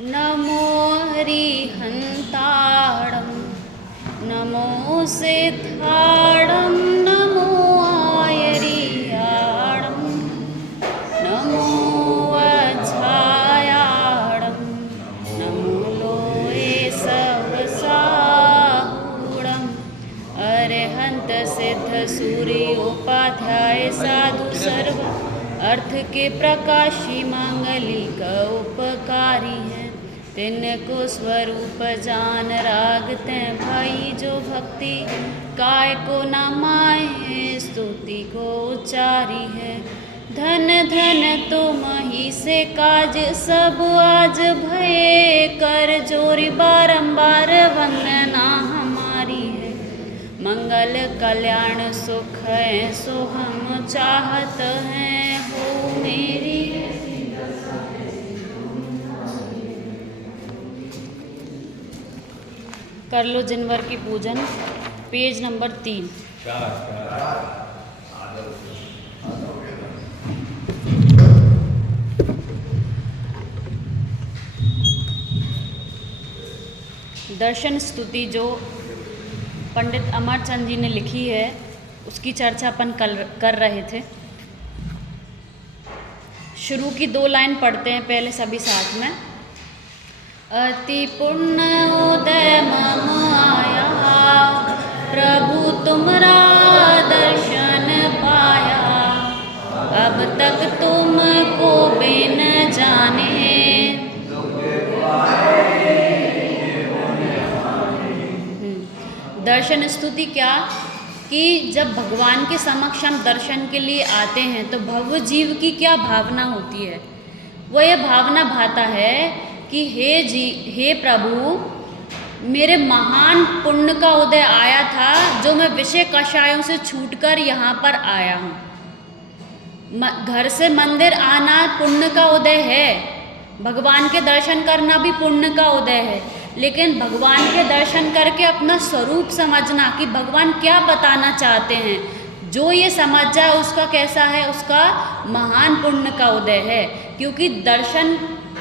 नमो हरिहन्ताणं नमो सिद्धाणं नमो आयरियाणं नमो वज्रायाणं नमो लोये सवसाहूणं अरहंत सिद्ध सूर्योपाध्याय साधु सर्व अर्थ के प्रकाशी मांगलिक उपकारी है। तिनको स्वरूप जान रागते भाई जो भक्ति काय को न माहे स्तुति को उच्चारी है। धन धन तुम ही से काज सब आज भये कर जोरी बारंबार वंदना हमारी है। मंगल कल्याण सुख है सो हम चाहत हैं हो मेरी। कर लो जिनवर की पूजन, पेज नंबर 3। दर्शन स्तुति जो पंडित अमरचंद जी ने लिखी है उसकी चर्चा अपन कर रहे थे। शुरू की 2 लाइन पढ़ते हैं पहले सभी साथ में। अति पुण्य उदय मम आया प्रभु तुमरा दर्शन पाया। अब तक तुमको बिन जाने दर्शन स्तुति क्या कि जब भगवान के समक्ष हम दर्शन के लिए आते हैं तो भव जीव की क्या भावना होती है। वो ये भावना भाता है कि हे प्रभु, मेरे महान पुण्य का उदय आया था जो मैं विषय कषायों से छूटकर यहाँ पर आया हूँ। घर से मंदिर आना पुण्य का उदय है, भगवान के दर्शन करना भी पुण्य का उदय है। लेकिन भगवान के दर्शन करके अपना स्वरूप समझना कि भगवान क्या बताना चाहते हैं, जो ये समझ जाए उसका कैसा है, उसका महान पुण्य का उदय है। क्योंकि दर्शन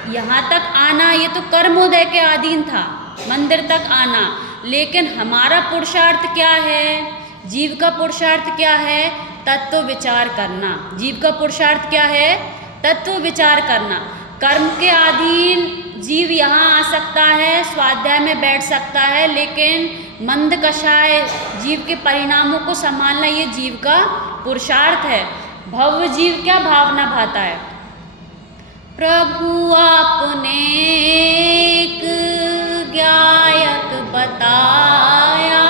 यहाँ तक आना ये तो कर्मोदय के अधीन था, मंदिर तक आना। लेकिन हमारा पुरुषार्थ क्या है, जीव का पुरुषार्थ क्या है, तत्व विचार करना। जीव का पुरुषार्थ क्या है, तत्व विचार करना। कर्म के अधीन जीव यहाँ आ सकता है, स्वाध्याय में बैठ सकता है, लेकिन मंद कषाय जीव के परिणामों को संभालना ये जीव का पुरुषार्थ है। भव जीव क्या भावना भाता है, प्रभु आपने एक गायक बताया,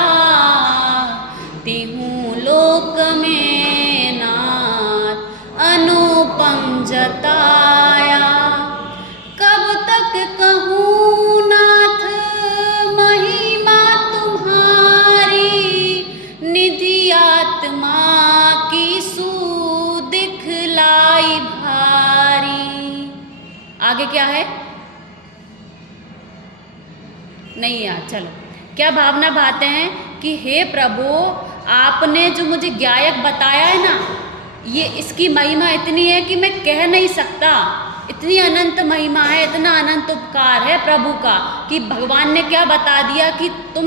तिहूँ लोक में नाथ अनुपम जताया। कब तक कहूँ नाथ महिमा तुम्हारी, निधि आत्मा की सुदिखलाई भारी। आगे क्या है, नहीं यार, चलो। क्या भावना भाते हैं कि हे प्रभु, आपने जो मुझे गायक बताया है ना, ये इसकी महिमा इतनी है कि मैं कह नहीं सकता। इतनी अनंत महिमा है, इतना अनंत उपकार है प्रभु का कि भगवान ने क्या बता दिया कि तुम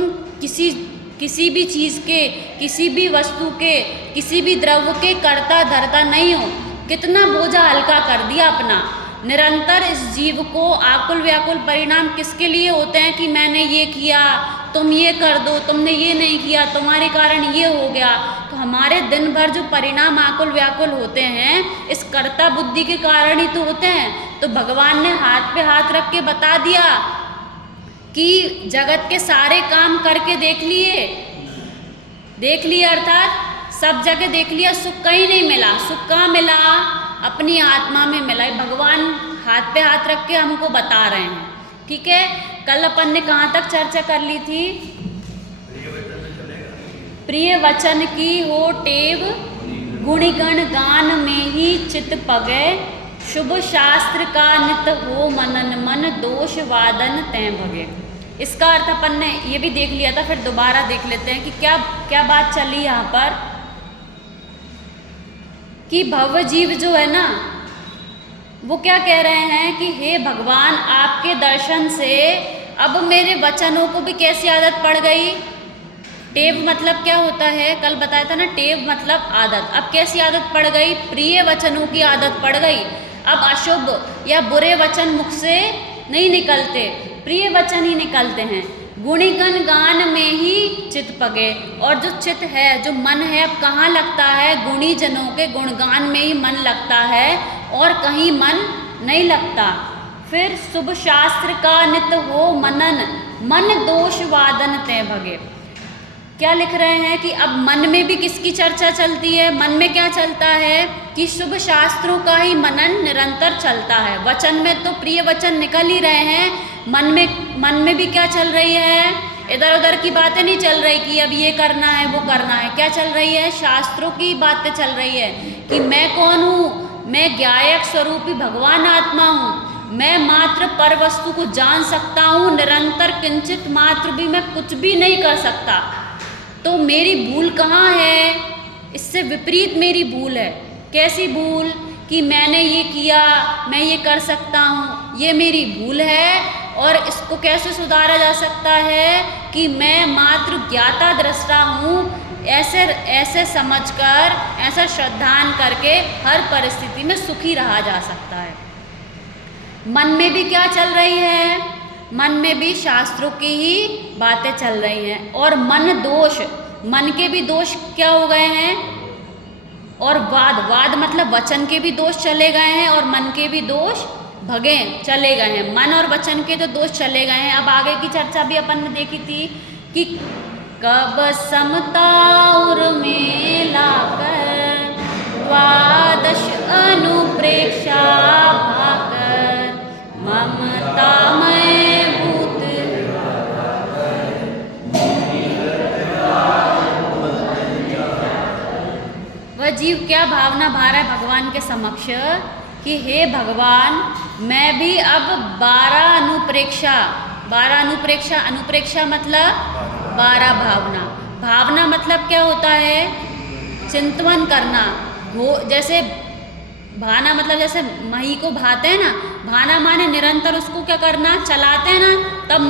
किसी भी चीज़ के, किसी भी वस्तु के, किसी भी द्रव्य के कर्ता धर्ता नहीं हो। कितना बोझा हल्का कर दिया अपना। निरंतर इस जीव को आकुल व्याकुल परिणाम किसके लिए होते हैं कि मैंने ये किया, तुम ये कर दो, तुमने ये नहीं किया, तुम्हारे कारण ये हो गया। तो हमारे दिन भर जो परिणाम आकुल व्याकुल होते हैं इस कर्ता बुद्धि के कारण ही तो होते हैं। तो भगवान ने हाथ पे हाथ रख के बता दिया कि जगत के सारे काम करके देख लिए अर्थात सब जगह देख लिया, सुख कहीं नहीं मिला। सुख कहाँ मिला, अपनी आत्मा में मिला। भगवान हाथ पे हाथ रख के हमको बता रहे हैं। ठीक है, कल अपन ने कहाँ तक चर्चा कर ली थी, प्रिय वचन की हो टेव, गुणगण गान में ही चित पगे, शुभ शास्त्र का नित हो मनन, मन दोष वादन तै भगे। इसका अर्थ अपन ने ये भी देख लिया था, फिर दोबारा देख लेते हैं कि क्या क्या बात चली यहाँ पर कि भव जीव जो है ना, वो क्या कह रहे हैं कि हे भगवान, आपके दर्शन से अब मेरे वचनों को भी कैसी आदत पड़ गई। टेव मतलब क्या होता है, कल बताया था ना, टेव मतलब आदत। अब कैसी आदत पड़ गई, प्रिय वचनों की आदत पड़ गई। अब अशुभ या बुरे वचन मुख से नहीं निकलते, प्रिय वचन ही निकलते हैं। गुणिगण गान में ही चित पगे, और जो चित है, जो मन है, अब कहाँ लगता है, गुणी जनों के गुणगान में ही मन लगता है और कहीं मन नहीं लगता। फिर शुभ शास्त्र का नित हो मनन, मन दोष वादन ते भगे। क्या लिख रहे हैं कि अब मन में भी किसकी चर्चा चलती है, मन में क्या चलता है कि शुभ शास्त्रों का ही मनन निरंतर चलता है। वचन में तो प्रिय वचन निकल ही रहे हैं, मन में भी क्या चल रही है, इधर उधर की बातें नहीं चल रही कि अब ये करना है वो करना है। क्या चल रही है, शास्त्रों की बातें चल रही है कि मैं कौन हूँ, मैं ज्ञायक स्वरूपी भगवान आत्मा हूँ, मैं मात्र पर वस्तु को जान सकता हूँ, निरंतर किंचित मात्र भी मैं कुछ भी नहीं कर सकता। तो मेरी भूल कहाँ है, इससे विपरीत मेरी भूल है। कैसी भूल कि मैंने ये किया, मैं ये कर सकता हूँ, ये मेरी भूल है। और इसको कैसे सुधारा जा सकता है कि मैं मात्र ज्ञाता दृष्टा हूँ, ऐसे समझकर, ऐसा श्रद्धान करके हर परिस्थिति में सुखी रहा जा सकता है। मन में भी क्या चल रही है, मन में भी शास्त्रों की ही बातें चल रही हैं। और मन दोष, मन के भी दोष क्या हो गए हैं, और वाद मतलब वचन के भी दोष चले गए हैं और मन के भी दोष भगे चले गए हैं। मन और वचन के तो दोष चले गए हैं। अब आगे की चर्चा भी अपन ने देखी थी कि कब समता में लाकर द्वादश अनुप्रेक्षा भाकर ममता में भूत। वह जीव क्या भावना भा रहा है भगवान के समक्ष कि हे भगवान, मैं भी अब 12 अनुप्रेक्षा, अनुप्रेक्षा मतलब 12 भावना। भावना मतलब क्या होता है, चिंतन करना। जैसे भाना मतलब जैसे मही को भाते हैं ना, भाना माने निरंतर उसको क्या करना, चलाते हैं ना, तब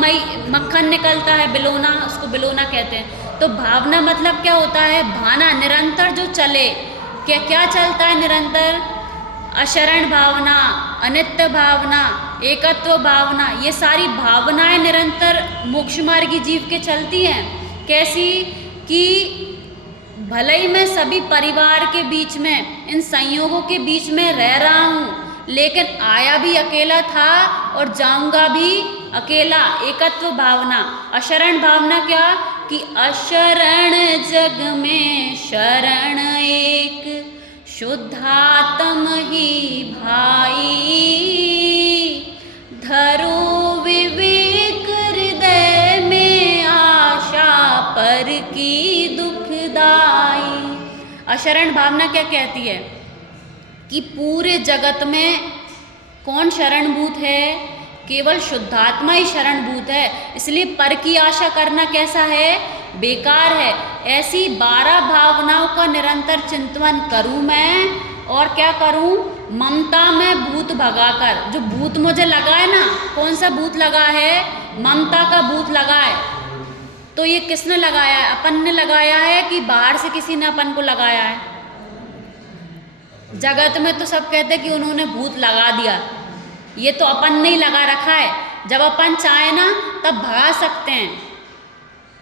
मक्खन निकलता है, बिलोना, उसको बिलोना कहते हैं। तो भावना मतलब क्या होता है, भाना, निरंतर जो चले। क्या चलता है निरंतर, अशरण भावना, अनित्य भावना, एकत्व भावना, ये सारी भावनाएं निरंतर मोक्ष मार्गी जीव के चलती हैं। कैसी कि भले ही मैं सभी परिवार के बीच में, इन संयोगों के बीच में रह रहा हूँ, लेकिन आया भी अकेला था और जाऊंगा भी अकेला, एकत्व भावना। अशरण भावना क्या कि अशरण जग में शरण एक, शुद्धात्म ही भाई, धरो विवेक हृदय में आशा पर की दुखदाई। अशरण भावना क्या कहती है कि पूरे जगत में कौन शरणभूत है, केवल शुद्धात्मा ही शरणभूत है, इसलिए पर की आशा करना कैसा है, बेकार है। ऐसी 12 भावनाओं का निरंतर चिंतन करूं मैं, और क्या करूं, ममता में भूत भगाकर। जो भूत मुझे लगा है ना, कौन सा भूत लगा है, ममता का भूत लगा है। तो ये किसने लगाया है, अपन ने लगाया है कि बाहर से किसी ने अपन को लगाया है। जगत में तो सब कहते हैं कि उन्होंने भूत लगा दिया, ये तो अपन ने ही लगा रखा है। जब अपन चाहे ना तब भगा सकते हैं,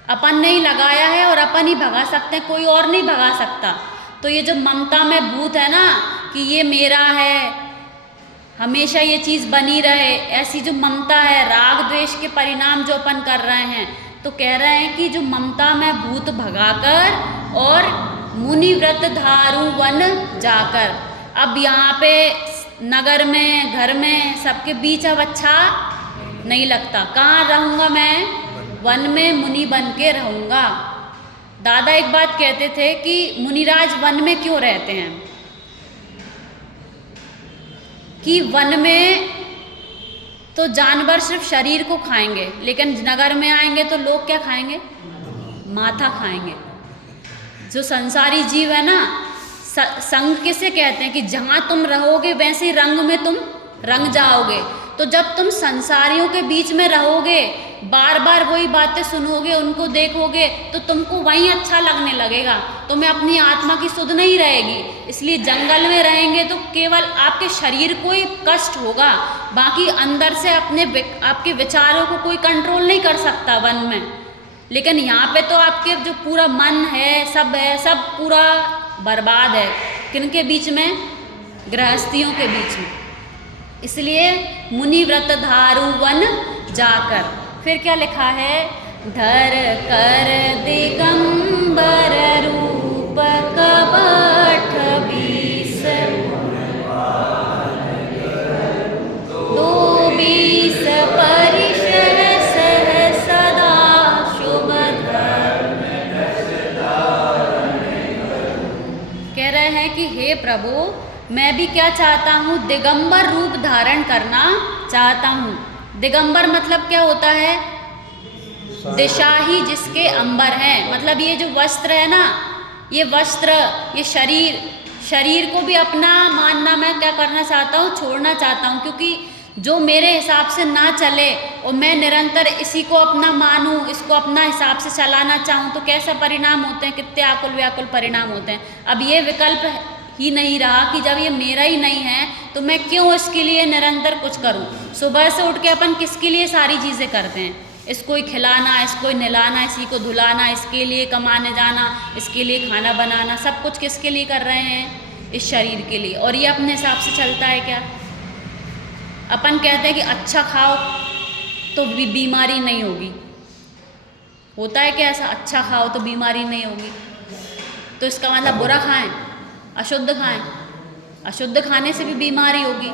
अपन ने ही लगाया है और अपन ही भगा सकते हैं, कोई और नहीं भगा सकता। तो ये जो ममता में भूत है ना कि ये मेरा है, हमेशा ये चीज़ बनी रहे, ऐसी जो ममता है, राग द्वेष के परिणाम जो अपन कर रहे हैं, तो कह रहे हैं कि जो ममता में भूत भगाकर और मुनि व्रत धारू वन जाकर। अब यहाँ पे नगर में, घर में, सबके बीच अब अच्छा नहीं लगता। कहाँ रहूँगा मैं, वन में मुनि बन के रहूँगा। दादा एक बात कहते थे कि मुनिराज वन में क्यों रहते हैं, कि वन में तो जानवर सिर्फ शरीर को खाएंगे, लेकिन नगर में आएंगे तो लोग क्या खाएंगे, माथा खाएंगे। जो संसारी जीव है ना, संग किसे कहते हैं कि जहाँ तुम रहोगे वैसे रंग में तुम रंग जाओगे। तो जब तुम संसारियों के बीच में रहोगे, बार बार वही बातें सुनोगे, उनको देखोगे, तो तुमको वहीं अच्छा लगने लगेगा, तुम्हें अपनी आत्मा की सुध नहीं रहेगी। इसलिए जंगल में रहेंगे तो केवल आपके शरीर को ही कष्ट होगा, बाकी अंदर से आपके विचारों को कोई कंट्रोल नहीं कर सकता वन में। लेकिन यहाँ पे तो आपके जो पूरा मन है, सब पूरा बर्बाद है। किनके बीच में? गृहस्थियों के बीच में। इसलिए मुनि व्रत धारु वन जाकर। फिर क्या लिखा है? धर कर दिगंबर रूप कपट बीस, दो बीस परिशर सह सदा शुभ धर्म। कह रहे हैं कि हे प्रभु, मैं भी क्या चाहता हूँ? दिगंबर रूप धारण करना चाहता हूँ। दिगंबर मतलब क्या होता है? दिशा ही जिसके अंबर है। मतलब ये जो वस्त्र है ना, ये वस्त्र, ये शरीर को भी अपना मानना मैं क्या करना चाहता हूँ? छोड़ना चाहता हूँ। क्योंकि जो मेरे हिसाब से ना चले और मैं निरंतर इसी को अपना मानूं, इसको अपना हिसाब से चलाना चाहूँ, तो कैसा परिणाम होते हैं? कितने आकुल व्याकुल परिणाम होते हैं। अब ये विकल्प ही नहीं रहा कि जब ये मेरा ही नहीं है तो मैं क्यों इसके लिए निरंतर कुछ करूं। सुबह से उठ के अपन किसके लिए सारी चीज़ें करते हैं? इसको ही खिलाना, इसको ही नहलाना, इसी को धुलाना, इसके लिए कमाने जाना, इसके लिए खाना बनाना, सब कुछ किसके लिए कर रहे हैं? इस शरीर के लिए। और ये अपने हिसाब से चलता है क्या? अपन कहते हैं कि अच्छा खाओ तो बीमारी नहीं होगी। होता है क्या ऐसा? अच्छा खाओ तो बीमारी नहीं होगी। तो इसका मतलब बुरा खाएं, अशुद्ध खाएं, अशुद्ध खाने से भी बीमारी होगी।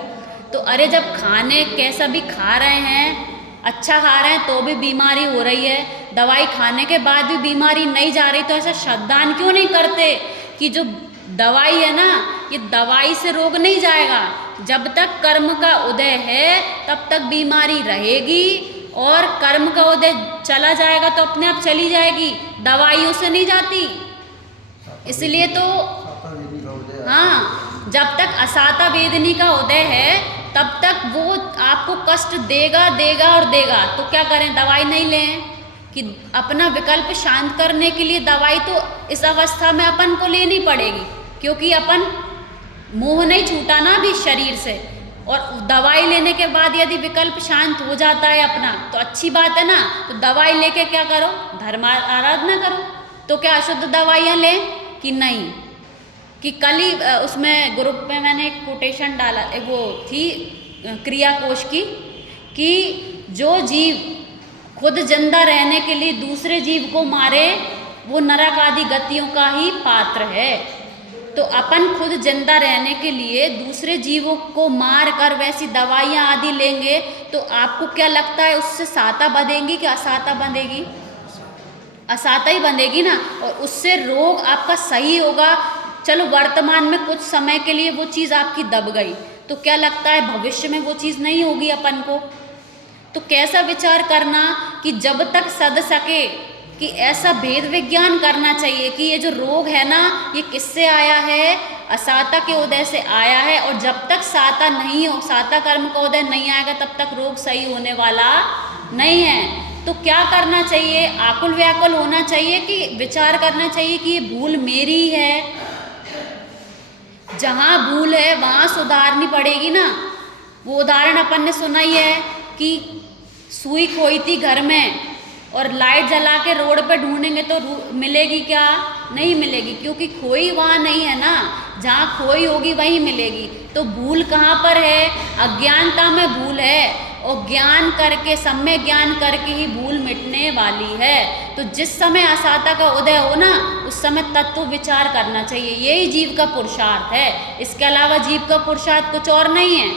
तो अरे जब खाने कैसा भी खा रहे हैं, अच्छा खा रहे हैं तो भी बीमारी हो रही है, दवाई खाने के बाद भी बीमारी नहीं जा रही, तो ऐसा श्रद्धान क्यों नहीं करते कि जो दवाई है ना, ये दवाई से रोग नहीं जाएगा। जब तक कर्म का उदय है तब तक बीमारी रहेगी, और कर्म का उदय चला जाएगा तो अपने आप चली जाएगी, दवाइयों से नहीं जाती। इसलिए तो हाँ, जब तक असाता वेदनी का उदय है तब तक वो आपको कष्ट देगा और देगा। तो क्या करें? दवाई नहीं लें कि अपना विकल्प शांत करने के लिए दवाई तो इस अवस्था में अपन को लेनी पड़ेगी, क्योंकि अपन मोह नहीं छूटा ना अभी शरीर से। और दवाई लेने के बाद यदि विकल्प शांत हो जाता है अपना तो अच्छी बात है ना। तो दवाई लेके क्या करो? धर्म आराधना करो। तो क्या अशुद्ध दवाइयाँ लें कि नहीं? कि कल ही उसमें ग्रुप में मैंने एक कोटेशन डाला, वो थी क्रिया कोश की, कि जो जीव खुद जिंदा रहने के लिए दूसरे जीव को मारे वो नरक आदि गतियों का ही पात्र है। तो अपन खुद जिंदा रहने के लिए दूसरे जीवों को मार कर वैसी दवाइयाँ आदि लेंगे तो आपको क्या लगता है उससे साता बंधेगी कि असाता बंधेगी? असाता ही बंधेगी ना। और उससे रोग आपका सही होगा। चलो वर्तमान में कुछ समय के लिए वो चीज़ आपकी दब गई, तो क्या लगता है भविष्य में वो चीज़ नहीं होगी अपन को? तो कैसा विचार करना कि जब तक सद सके कि ऐसा भेद विज्ञान करना चाहिए कि ये जो रोग है ना, ये किससे आया है? असाता के उदय से आया है। और जब तक साता नहीं हो, साता कर्म का उदय नहीं आएगा, तब तक रोग सही होने वाला नहीं है। तो क्या करना चाहिए? आकुल व्याकुल होना चाहिए कि विचार करना चाहिए कि ये भूल मेरी है। जहाँ भूल है वहाँ सुधारनी पड़ेगी ना। वो उदाहरण अपन ने सुना ही है कि सुई खोई थी घर में और लाइट जला के रोड पे ढूंढेंगे तो मिलेगी क्या? नहीं मिलेगी, क्योंकि खोई वहाँ नहीं है ना। जहाँ खोई होगी वहीं मिलेगी। तो भूल कहाँ पर है? अज्ञानता में भूल है। और ज्ञान करके, सम्यक ज्ञान करके ही भूल मिटने वाली है। तो जिस समय असाता का उदय हो ना, उस समय तत्व विचार करना चाहिए। यही जीव का पुरुषार्थ है। इसके अलावा जीव का पुरुषार्थ कुछ और नहीं है।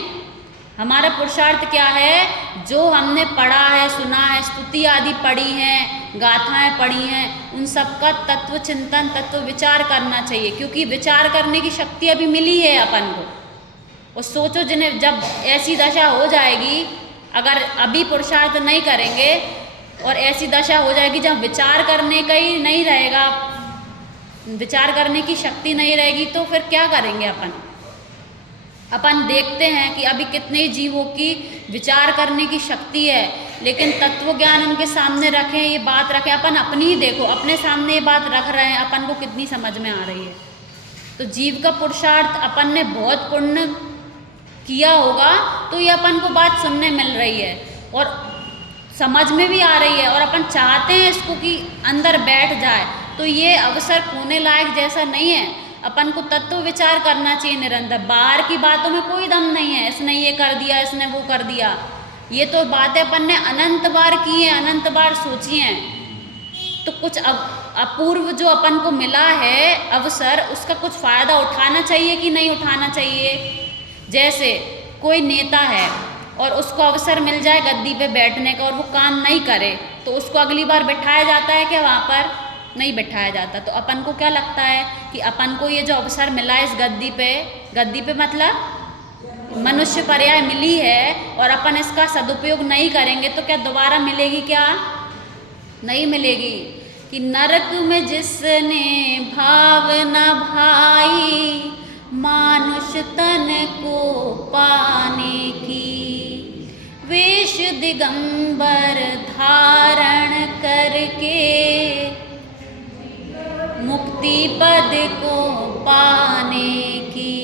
हमारा पुरुषार्थ क्या है? जो हमने पढ़ा है, सुना है, स्तुति आदि पढ़ी हैं, गाथाएं पढ़ी हैं, उन सब का तत्व चिंतन, तत्व विचार करना चाहिए। क्योंकि विचार करने की शक्ति अभी मिली है अपन को। और सोचो जिन्हें जब ऐसी दशा हो जाएगी, अगर अभी पुरुषार्थ नहीं करेंगे और ऐसी दशा हो जाएगी जब विचार करने का ही नहीं रहेगा, विचार करने की शक्ति नहीं रहेगी, तो फिर क्या करेंगे अपन? अपन देखते हैं कि अभी कितने जीवों की विचार करने की शक्ति है, लेकिन तत्व ज्ञान उनके सामने रखें, ये बात रखें, अपन अपनी ही देखो, अपने सामने ये बात रख रहे हैं, अपन को कितनी समझ में आ रही है। तो जीव का पुरुषार्थ अपन ने बहुत पुण्य किया होगा तो ये अपन को बात सुनने मिल रही है और समझ में भी आ रही है, और अपन चाहते हैं इसको कि अंदर बैठ जाए, तो ये अवसर खोने लायक जैसा नहीं है। अपन को तत्व विचार करना चाहिए निरंतर। बाहर की बातों में कोई दम नहीं है, इसने ये कर दिया, इसने वो कर दिया, ये तो बातें अपन ने अनंत बार की हैं, अनंत बार सोची हैं। तो कुछ अपूर्व जो अपन को मिला है अवसर, उसका कुछ फ़ायदा उठाना चाहिए कि नहीं उठाना चाहिए। जैसे कोई नेता है और उसको अवसर मिल जाए गद्दी पे बैठने का और वो काम नहीं करे, तो उसको अगली बार बिठाया जाता है क्या? वहाँ पर नहीं बिठाया जाता। तो अपन को क्या लगता है कि अपन को ये जो अवसर मिला है इस गद्दी पे मतलब मनुष्य पर्याय मिली है, और अपन इसका सदुपयोग नहीं करेंगे तो क्या दोबारा मिलेगी? क्या नहीं मिलेगी। कि नरक में जिसने भाव न भाई, मानुष तन को पाने की, वेश दिगंबर धारण करके, मुक्ति पद को पाने की।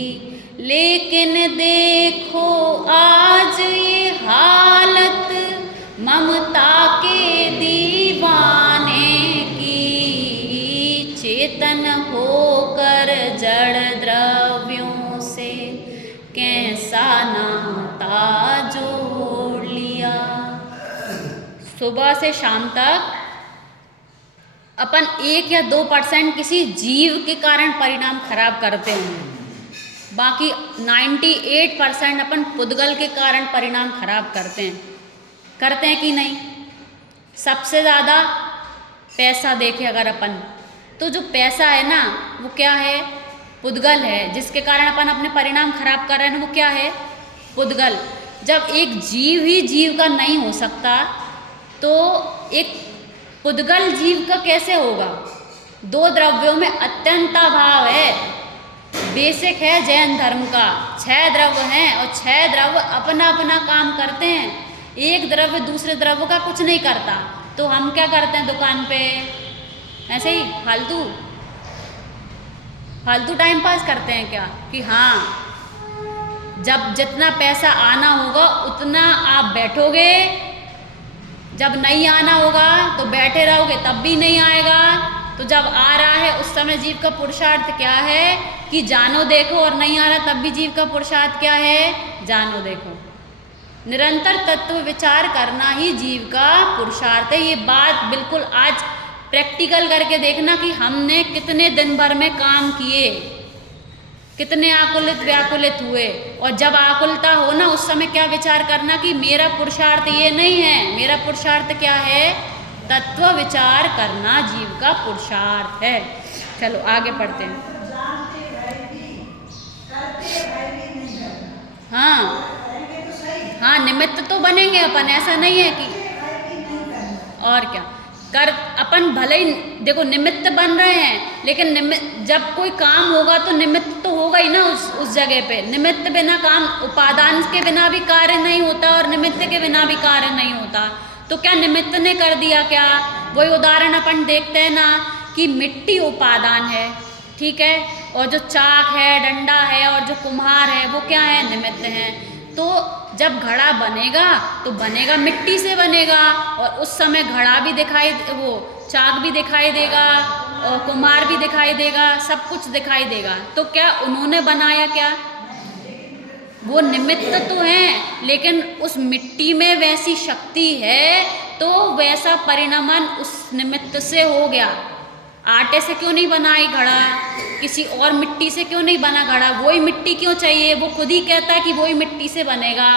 लेकिन देखो आज ये हालत ममता के दीवाने की, चेतन होकर जड़ द्रव्यों से कैसा नाता जोड़ लिया। सुबह से शाम तक अपन 1 या 2% किसी जीव के कारण परिणाम खराब करते हैं, बाकी 98% अपन पुद्गल के कारण परिणाम खराब करते हैं कि नहीं? सबसे ज़्यादा पैसा देखे अगर अपन, तो जो पैसा है ना वो क्या है? पुद्गल है, जिसके कारण अपन अपने परिणाम खराब कर रहे हैं, वो क्या है? पुद्गल। जब एक जीव ही जीव का नहीं हो सकता, तो एक पुद्गल जीव का कैसे होगा? 2 द्रव्यों में अत्यंताभाव है, बेसिक है जैन धर्म का। 6 द्रव्य हैं और 6 द्रव्य अपना अपना काम करते हैं, एक द्रव्य दूसरे द्रव्य का कुछ नहीं करता। तो हम क्या करते हैं दुकान पे? ऐसे ही फालतू टाइम पास करते हैं क्या? कि हाँ, जब जितना पैसा आना होगा उतना आप बैठोगे, जब नहीं आना होगा तो बैठे रहोगे, तब भी नहीं आएगा। तो जब आ रहा है उस समय जीव का पुरुषार्थ क्या है? कि जानो देखो, और नहीं आ रहा तब भी जीव का पुरुषार्थ क्या है? जानो देखो। निरंतर तत्व विचार करना ही जीव का पुरुषार्थ है। ये बात बिल्कुल आज प्रैक्टिकल करके देखना कि हमने कितने दिन भर में काम किए, कितने आकुलित व्याकुलित हुए, और जब आकुलता हो ना उस समय क्या विचार करना कि मेरा पुरुषार्थ ये नहीं है, मेरा पुरुषार्थ क्या है? तत्व विचार करना जीव का पुरुषार्थ है। चलो आगे पढ़ते हैं। हाँ, निमित्त तो बनेंगे अपन, ऐसा नहीं है कि, और क्या कर अपन भले ही देखो निमित्त बन रहे हैं, लेकिन जब कोई काम होगा तो निमित्त तो होगा ही ना उस जगह पे। निमित्त बिना काम, उपादान के बिना भी कार्य नहीं होता और निमित्त के बिना भी कार्य नहीं होता। तो क्या निमित्त ने कर दिया क्या? वही उदाहरण अपन देखते हैं ना कि मिट्टी उपादान है, ठीक है, और जो चाक है, डंडा है और जो कुम्हार है वो क्या है? निमित्त हैं। तो जब घड़ा बनेगा तो बनेगा मिट्टी से बनेगा, और उस समय घड़ा भी दिखाई, वो चाक भी दिखाई देगा और कुम्हार भी दिखाई देगा, सब कुछ दिखाई देगा। तो क्या उन्होंने बनाया क्या? वो निमित्त तो हैं, लेकिन उस मिट्टी में वैसी शक्ति है तो वैसा परिणमन उस निमित्त से हो गया। आटे से क्यों नहीं बना ये घड़ा? किसी और मिट्टी से क्यों नहीं बना घड़ा? वही मिट्टी क्यों चाहिए? वो खुद ही कहता है कि वही मिट्टी से बनेगा।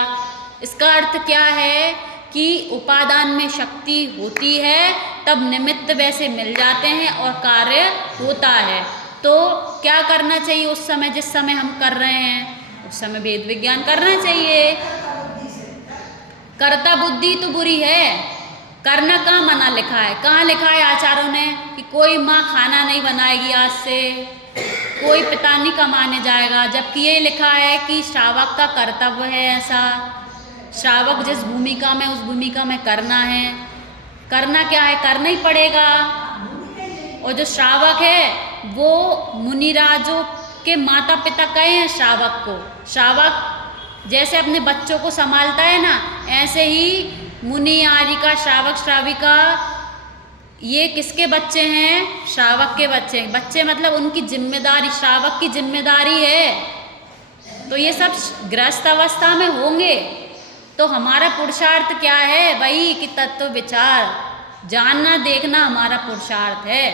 इसका अर्थ क्या है कि उपादान में शक्ति होती है तब निमित्त वैसे मिल जाते हैं और कार्य होता है। तो क्या करना चाहिए उस समय, जिस समय हम कर रहे हैं उस समय वेद विज्ञान करना चाहिए। कर्ता बुद्धि तो बुरी है, करना कहाँ मना लिखा है? कहाँ लिखा है आचार्यों ने कि कोई माँ खाना नहीं बनाएगी आज से? कोई पिता नहीं कमाने जाएगा, जबकि ये लिखा है कि श्रावक का कर्तव्य है ऐसा, श्रावक जिस भूमिका में उस भूमिका में करना है, करना क्या है, करना ही पड़ेगा। और जो श्रावक है वो मुनिराजों के माता पिता कहे हैं श्रावक को। श्रावक जैसे अपने बच्चों को संभालता है ना, ऐसे ही मुनि आरिका श्रावक श्राविका ये किसके बच्चे हैं, श्रावक के बच्चे। बच्चे मतलब उनकी जिम्मेदारी, श्रावक की जिम्मेदारी है। तो ये सब गृहस्थ अवस्था में होंगे। तो हमारा पुरुषार्थ क्या है, वही कि तत्व विचार जानना देखना हमारा पुरुषार्थ है।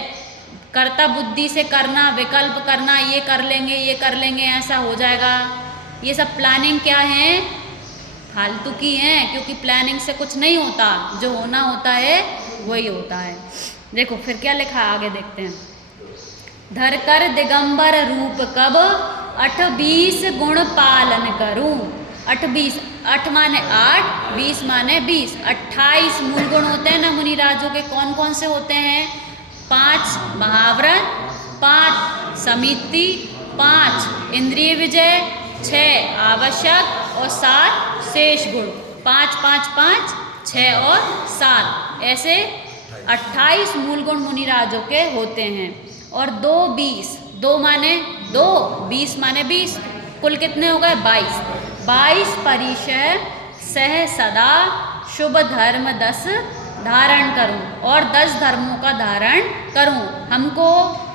कर्ता बुद्धि से करना, विकल्प करना, ये कर लेंगे ये कर लेंगे ऐसा हो जाएगा, ये सब प्लानिंग क्या है, फालतू की हैं, क्योंकि प्लानिंग से कुछ नहीं होता, जो होना होता है वही होता है। देखो फिर क्या लिखा आगे देखते हैं। धरकर दिगंबर रूप कब 8-20 गुण पालन करूं। 8-20, 8 माने 8, 20 माने 20, 28 मूल गुण होते हैं ना मुनिराजों के। कौन कौन से होते हैं, 5 महाव्रत, 5 समिति, 5 इंद्रिय विजय, 6 आवश्यक और 7 शेष गुण। 5 5 5 6 और 7 ऐसे 28 मूल गुण मुनिराजों के होते हैं। और 2 20, 2 माने 2, 20 माने 20, कुल कितने हो गए 22। 22 परिचय सह सदा शुभ धर्म 10 धारण करूं, और 10 धर्मों का धारण करूं। हमको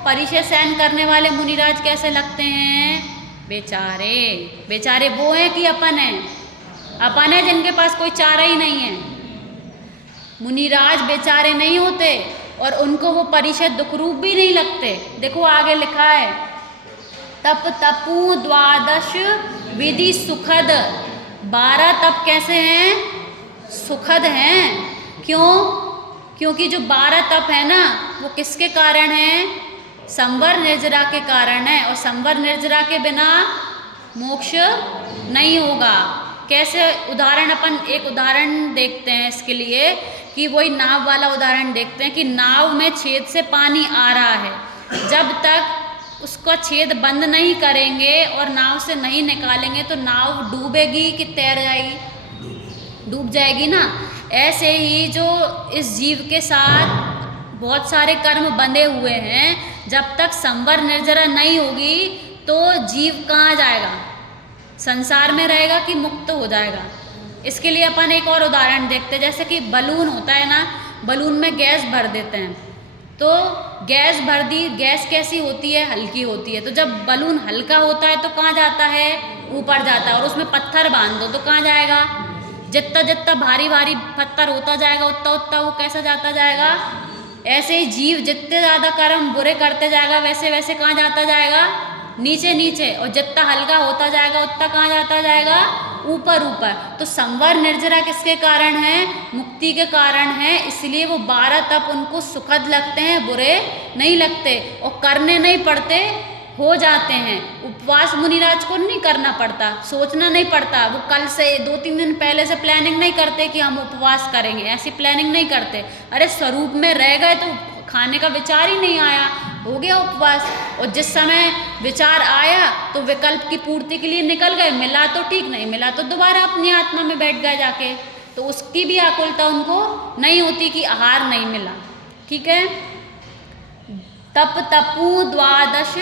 परिचय सहन करने वाले मुनिराज कैसे लगते हैं, बेचारे। बेचारे वो हैं कि अपन हैं, अपन है जिनके पास कोई चारा ही नहीं है। मुनिराज बेचारे नहीं होते और उनको वो परिचय दुखरूप भी नहीं लगते। देखो आगे लिखा है, तप तपू द्वादश विधि सुखद। 12 तप कैसे हैं, सुखद हैं। क्यों, क्योंकि जो 12 तप है ना वो किसके कारण है, संवर निर्जरा के कारण है। और संवर निर्जरा के बिना मोक्ष नहीं होगा। कैसे, उदाहरण अपन एक उदाहरण देखते हैं इसके लिए, कि वही नाव वाला उदाहरण देखते हैं कि नाव में छेद से पानी आ रहा है, जब तक उसका छेद बंद नहीं करेंगे और नाव से नहीं निकालेंगे तो नाव डूबेगी कि तैर जाएगी, डूब जाएगी ना। ऐसे ही जो इस जीव के साथ बहुत सारे कर्म बंधे हुए हैं, जब तक संवर निर्जरा नहीं होगी तो जीव कहाँ जाएगा, संसार में रहेगा कि मुक्त हो जाएगा। इसके लिए अपन एक और उदाहरण देखते हैं। जैसे कि बलून होता है ना, बलून में गैस भर देते हैं, तो गैस भर दी, गैस कैसी होती है, हल्की होती है। तो जब बलून हल्का होता है तो कहाँ जाता है, ऊपर जाता है। और उसमें पत्थर बांध दो तो कहाँ जाएगा, जितना जितना भारी भारी पत्थर होता जाएगा उतना उतना वो कैसा जाता जाएगा। ऐसे ही जीव जितने ज़्यादा कर्म बुरे करते जाएगा वैसे वैसे कहाँ जाता जाएगा, नीचे नीचे। और जितना हल्का होता जाएगा उतना कहाँ जाता जाएगा, ऊपर ऊपर। तो संवर निर्जरा किसके कारण है, मुक्ति के कारण है। इसलिए वो 12 तप उनको सुखद लगते हैं, बुरे नहीं लगते और करने नहीं पड़ते, हो जाते हैं। उपवास मुनिराज को नहीं करना पड़ता, सोचना नहीं पड़ता। वो कल से 2-3 दिन पहले से प्लानिंग नहीं करते कि हम उपवास करेंगे, ऐसी प्लानिंग नहीं करते। अरे स्वरूप में रह गए तो खाने का विचार ही नहीं आया, हो गया उपवास। और जिस समय विचार आया तो विकल्प की पूर्ति के लिए निकल गए, मिला तो ठीक, नहीं मिला तो दोबारा अपनी आत्मा में बैठ गए जाके। तो उसकी भी आकुलता उनको नहीं होती कि आहार नहीं मिला। ठीक है। तप तपू द्वादश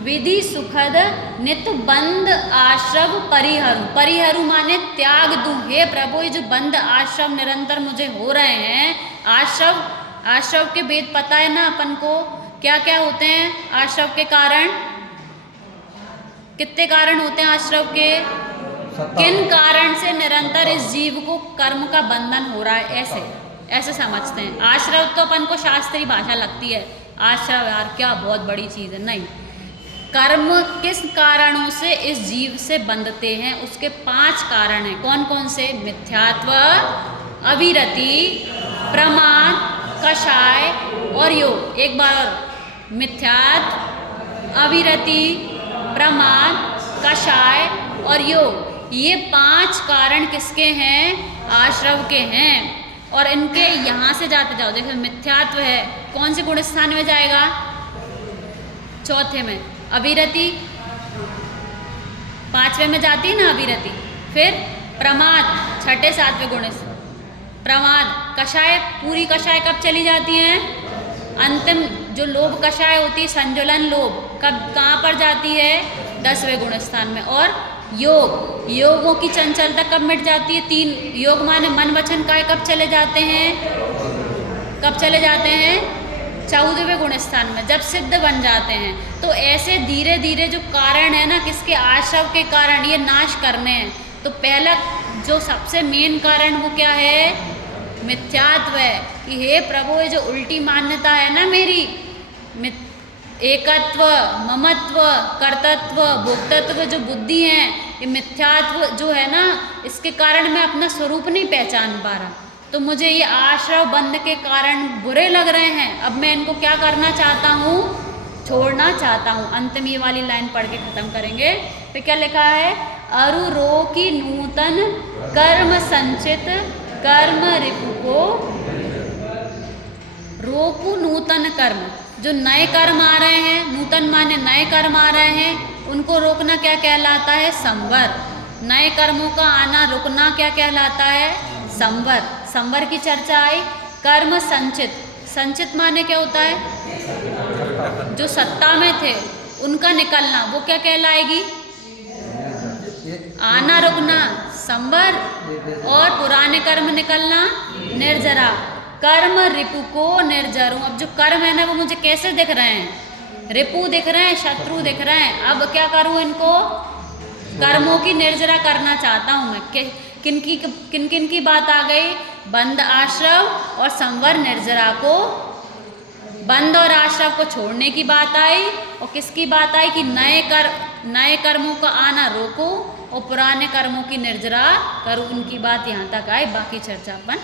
विधि सुखद नित बंद आश्रव परिहरु। परिहरु माने त्याग दूं। हे प्रभु, ये जो बंद आश्रव निरंतर मुझे हो रहे हैं, आश्रव, आश्रव के भेद पता है ना अपन को, क्या क्या होते हैं आश्रव के कारण, कितने कारण होते हैं आश्रव के, किन कारण से निरंतर इस जीव को कर्म का बंधन हो रहा है, ऐसे ऐसे समझते हैं। आश्रव तो अपन को शास्त्रीय भाषा लगती है, आश्रव यार क्या बहुत बड़ी चीज़ है, नहीं। कर्म किस कारणों से इस जीव से बंधते हैं, उसके 5 कारण हैं। कौन कौन से, मिथ्यात्व, अविरति, प्रमाद, कषाय और योग। एक बार और, मिथ्यात्व, अविरति, प्रमाद, कषाय और योग। ये 5 कारण किसके हैं, आश्रव के हैं। और इनके यहाँ से जाते जाओ, देखो मिथ्यात्व है, कौन से गुण स्थान में जाएगा, चौथे में। अविरति, 5वें में जाती है ना अविरति। फिर प्रमाद, 6ठे 7वें गुण से प्रमाद। कषाय, पूरी कषाय कब चली जाती है? अंतिम जो लोभ कषाय होती है, संजुलन लोभ, कब कहाँ पर जाती है? 10वें गुण स्थान में। और योग, योगों की चंचलता कब मिट जाती है? 3 योग माने मन वचन काय कब चले जाते हैं? कब चले जाते हैं? 14वें गुण स्थान में, जब सिद्ध बन जाते हैं। तो ऐसे धीरे धीरे जो कारण है ना, किसके? आश्रव के कारण ये नाश करने हैं। तो पहला जो सबसे मेन कारण वो क्या है? मिथ्यात्व है कि हे प्रभु, ये जो उल्टी मान्यता है ना मेरी, एकत्व, ममत्व, कर्तत्व, भोक्तत्व जो बुद्धि है, ये मिथ्यात्व जो है ना, इसके कारण मैं अपना स्वरूप नहीं पहचान पा रहा। तो मुझे ये आश्रव बंध के कारण बुरे लग रहे हैं। अब मैं इनको क्या करना चाहता हूँ? छोड़ना चाहता हूँ। अंत में ये वाली लाइन पढ़ के खत्म करेंगे। तो क्या लिखा है? अरुरो की नूतन कर्म संचित कर्म रिपु को रोकू। नूतन कर्म, जो नए कर्म आ रहे हैं, नूतन माने नए कर्म आ रहे हैं, उनको रोकना क्या कहलाता है? संवर। नए कर्मों का आना रुकना क्या कहलाता है? संवर। संवर की चर्चा आई। कर्म संचित, संचित माने क्या होता है? जो सत्ता में थे उनका निकलना, वो क्या कहलाएगी? आना रुकना संवर। और पुराने कर्म निकलना निर्जरा। कर्म रिपु को निर्जरू। अब जो कर्म है ना, वो मुझे कैसे दिख रहे हैं? रिपु दिख रहे हैं, शत्रु दिख रहे हैं। अब क्या करूं? इनको कर्मों की निर्जरा करना चाहता हूं मैं। किन किन की बात आ गई? बंद आश्रव और संवर निर्जरा को, बंद और आश्रव को छोड़ने की बात आई। और किसकी बात आई? कि नए कर्मों का आना रोको और पुराने कर्मों की निर्जरा करो। उनकी बात यहाँ तक आई। बाकी चर्चा अपन